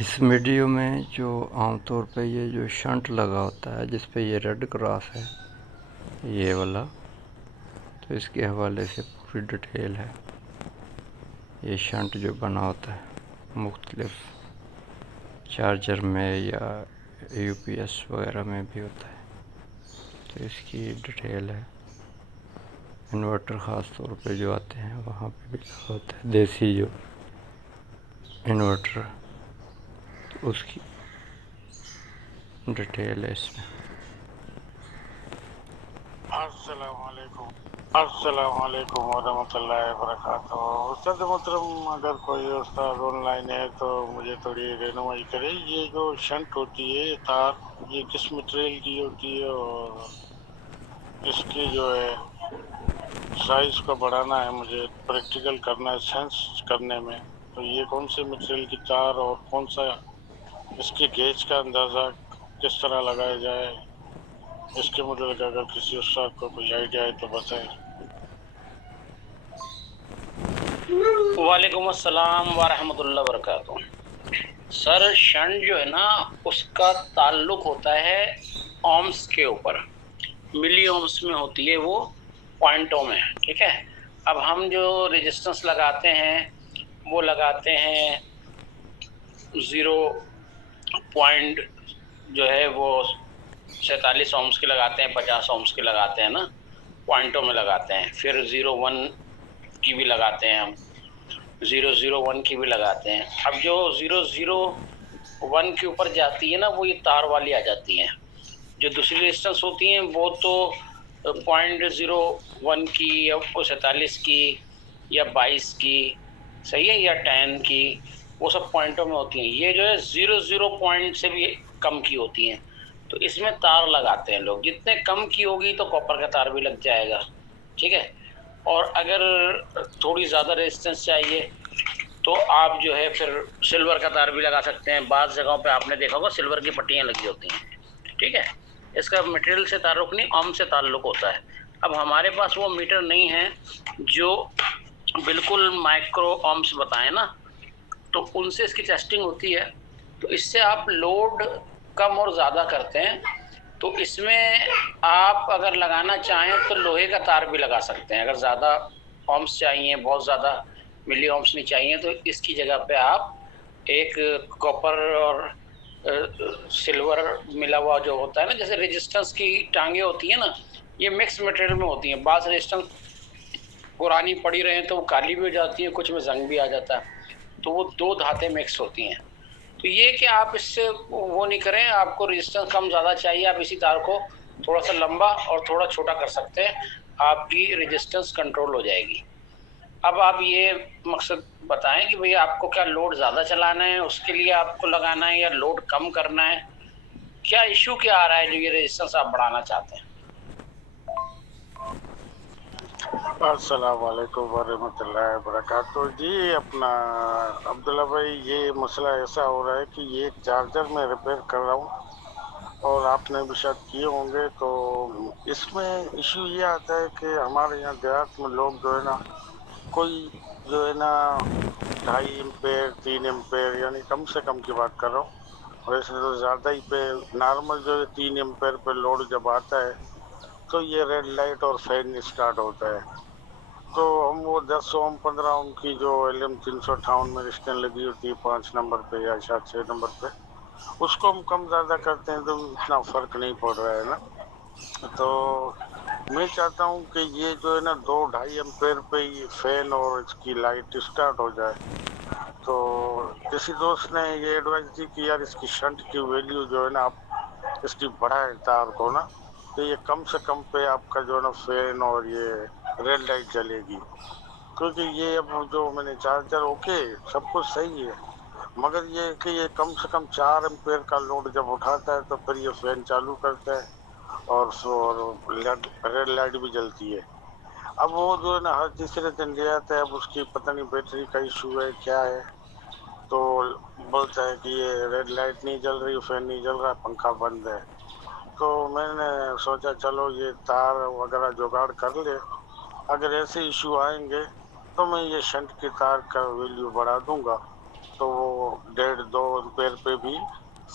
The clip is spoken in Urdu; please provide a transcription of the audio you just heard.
اس ویڈیو میں جو عام طور پہ یہ جو شنٹ لگا ہوتا ہے جس پہ یہ ریڈ کراس ہے یہ والا، تو اس کے حوالے سے پوری ڈیٹیل ہے۔ یہ شنٹ جو بنا ہوتا ہے مختلف چارجر میں یا یو پی ایس وغیرہ میں بھی ہوتا ہے، تو اس کی ڈیٹیل ہے۔ انورٹر خاص طور پہ جو آتے ہیں وہاں پہ بھی لگا ہوتا ہے، دیسی جو انورٹر، تو اس کی ڈیٹیل ہے اس میں۔ السلام علیکم ورحمۃ اللہ وبرکاتہ۔ استاد محترم، اگر کوئی استاد آن لائن ہے تو مجھے تھوڑی رہنمائی کرے۔ یہ جو شنٹ ہوتی ہے تار، یہ کس مٹیریل کی ہوتی ہے اور اس کی جو ہے سائز کو بڑھانا ہے، مجھے پریکٹیکل کرنا ہے سینس کرنے میں، تو یہ کون سے مٹیریل کی تار اور کون سا اس کی گیج کا اندازہ کس طرح لگایا جائے، اس کے متعلق اگر کسی استاد کو کوئی آئیڈیا ہے تو بتائیں۔ وعلیکم السلام ورحمۃ اللہ وبرکاتہ۔ سر شنٹ جو ہے نا اس کا تعلق ہوتا ہے اومس کے اوپر، ملی اومس میں ہوتی ہے، وہ پوائنٹوں میں، ٹھیک ہے۔ اب ہم جو ریزسٹنس لگاتے ہیں وہ لگاتے ہیں 0 جو ہے وہ 47 اومس کی لگاتے ہیں، 50 اومس کی لگاتے ہیں نا، پوائنٹوں میں لگاتے ہیں۔ پھر 01 کی بھی لگاتے ہیں ہم، 001 کی بھی لگاتے ہیں۔ اب جو 001 کے اوپر جاتی ہے نا وہ یہ تار والی آ جاتی ہیں۔ جو دوسری ریزسٹنس ہوتی ہیں وہ تو 0.01 کی یا 47 کی یا 22 کی، صحیح ہے، یا 10 کی، وہ سب پوائنٹوں میں ہوتی ہیں۔ یہ جو ہے 00 پوائنٹ سے بھی کم کی ہوتی ہیں، تو اس میں تار لگاتے ہیں لوگ۔ جتنے کم کی ہوگی تو کاپر کا تار بھی لگ جائے گا، ٹھیک ہے۔ اور اگر تھوڑی زیادہ ریزسٹنس چاہیے تو آپ جو ہے پھر سلور کا تار بھی لگا سکتے ہیں۔ بعض جگہوں پہ آپ نے دیکھا ہوگا سلور کی پٹیاں لگی ہوتی ہیں، ٹھیک ہے۔ اس کا مٹیریل سے تعلق نہیں، اوم سے تعلق ہوتا ہے۔ اب ہمارے پاس وہ میٹر نہیں ہے جو بالکل مائکرو اومس بتائیں نا، تو ان سے اس کی ٹیسٹنگ ہوتی ہے۔ تو اس سے آپ لوڈ کم اور زیادہ کرتے ہیں، تو اس میں آپ اگر لگانا چاہیں تو لوہے کا تار بھی لگا سکتے ہیں۔ اگر زیادہ اومس چاہیے، بہت زیادہ ملی اومس نہیں چاہیے، تو اس کی جگہ پہ آپ ایک کاپر اور سلور ملا ہوا جو ہوتا ہے نا، جیسے ریزسٹنس کی ٹانگیں ہوتی ہیں نا، یہ مکس مٹیریل میں ہوتی ہیں۔ بعض ریزسٹنس پرانی پڑی رہے تو وہ کالی بھی ہو جاتی ہیں، کچھ میں زنگ بھی آ جاتا ہے، تو وہ دو دھاتیں مکس ہوتی ہیں۔ تو یہ کہ آپ اس سے وہ نہیں کریں، آپ کو ریزسٹنس کم زیادہ چاہیے، آپ اسی تار کو تھوڑا سا لمبا اور تھوڑا چھوٹا کر سکتے ہیں، آپ کی ریزسٹنس کنٹرول ہو جائے گی۔ اب آپ یہ مقصد بتائیں کہ بھئی آپ کو کیا لوڈ زیادہ چلانا ہے، اس کے لیے آپ کو لگانا ہے، یا لوڈ کم کرنا ہے، کیا ایشو کیا آ رہا ہے جو یہ ریزسٹنس آپ بڑھانا چاہتے ہیں؟ السلام علیکم ورحمۃ اللہ وبرکاتہ۔ جی اپنا عبداللہ بھائی، یہ مسئلہ ایسا ہو رہا ہے کہ یہ چارجر میں ریپیئر کر رہا ہوں اور آپ نے بھی شاید کیے ہوں گے، تو اس میں ایشو یہ آتا ہے کہ ہمارے یہاں دیہات میں لوگ جو ہے نا، کوئی جو ہے نا 2.5 ایمپیر 3 ایمپیر، یعنی کم سے کم کی بات کر رہا ہوں، ویسے تو زیادہ ہی پہ نارمل جو ہے 3 ایمپیر پہ لوڈ جب آتا ہے تو یہ ریڈ لائٹ اور فین اسٹارٹ ہوتا ہے۔ تو ہم وہ 10 اوم 15 اوم کی جو LM 358 میں اسٹین لگی ہوتی ہے 5 نمبر پہ یا شاید 6 نمبر پہ، اس کو ہم کم زیادہ کرتے ہیں تو اتنا فرق نہیں پڑ رہا ہے نا۔ تو میں چاہتا ہوں کہ یہ جو ہے نا 2-2.5 ایمپیر پہ ہی فین اور اس کی لائٹ اسٹارٹ ہو جائے۔ تو کسی دوست نے یہ ایڈوائز دی کہ یار اس کی شنٹ کی ویلیو جو ہے نا آپ اس کی بڑھائیں تار کو نا، تو یہ کم سے کم پہ آپ کا جو ہے نا فین اور یہ ریڈ لائٹ جلے گی۔ کیونکہ یہ اب جو میں نے چارجر اوکے سب کچھ صحیح ہے، مگر یہ کہ یہ کم سے کم 4 ایمپیر کا لوڈ جب اٹھاتا ہے تو پھر یہ فین چالو کرتا ہے اور ریڈ لائٹ بھی جلتی ہے۔ اب وہ جو ہے نا ہر تیسرے دن لے آتا ہے، اب اس کی پتہ نہیں بیٹری کا ایشو ہے کیا ہے، تو بولتا ہے کہ یہ ریڈ لائٹ نہیں جل رہی، فین نہیں جل رہا، پنکھا بند ہے۔ تو میں نے سوچا چلو یہ تار وغیرہ جگاڑ کر لے، اگر ایسے ایشو آئیں گے تو میں یہ شنٹ کی تار کا ویلیو بڑھا دوں گا، تو وہ 1.5-2 ایمپیر